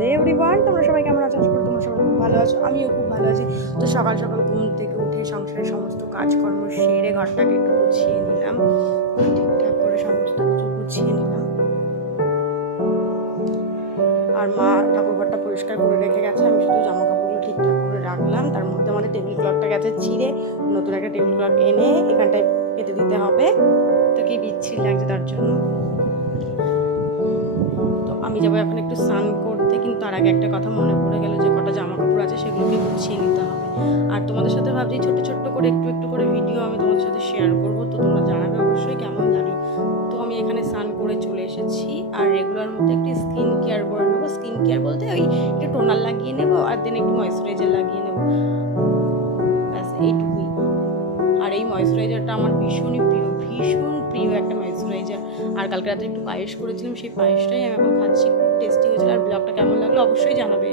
Hello everyone, তোমরা সবাই কেমন আছো? আশা করি তোমরা সবাই খুব ভালো আছো। আমিও খুব ভালো আছি। তো সকাল সকাল ঘুম থেকে উঠে সংসারের সমস্ত কাজকর্ম সেরে ঘরটাকে একটু গুছিয়ে নিলাম, ঠিকঠাক করে সমস্ত কিছু গুছিয়ে নিলাম। আর মা ঠাকুরঘরটা পরিষ্কার করে রেখে গেছে, আমি শুধু জামা কাপড়গুলো ঠিকঠাক করে রাখলাম। তার মধ্যে আমাদের টেবিল ক্লথটা গেছে ছিঁড়ে, নতুন একটা টেবিল ক্লথ এনে এখানটায় পেতে দিতে হবে। তো কি বিচ্ছিরি লাগছে তার জন্য। তো আমি যাবো এখন একটু স্নান করতে, কিন্তু তার আগে একটা কথা মনে পড়ে গেল যে কটা জামা কাপড় আছে সেগুলোকে গুছিয়ে নিতে হবে। আর তোমাদের সাথে ভাবছি ছোট ছোট্ট করে একটু একটু করে ভিডিও আমি তোমাদের সাথে শেয়ার করবো, তো তোমরা জানাবে অবশ্যই কেমন লাগলো। তো আমি এখানে স্নান করে চলে এসেছি, আর রেগুলার মধ্যে একটি স্কিন কেয়ার করে নেবো। স্কিন কেয়ার বলতে ওই একটু টোনার লাগিয়ে নেবো আর দেন একটু ময়েশ্চারাইজার লাগিয়ে নেবো, ব্যাস এইটুকুই। আর এই ময়েশ্চারাইজারটা আমার ভীষণই প্রিয়, ভীষণ প্রিয় একটা ময়েশ্চারাইজার। আর কালকে রাতে একটু পায়েস করেছিলাম, সেই পায়েসটাই আমি এখন খাচ্ছি, খুব টেস্টি হয়েছিল। আর ব্লগটা কেমন লাগলো অবশ্যই জানাবে।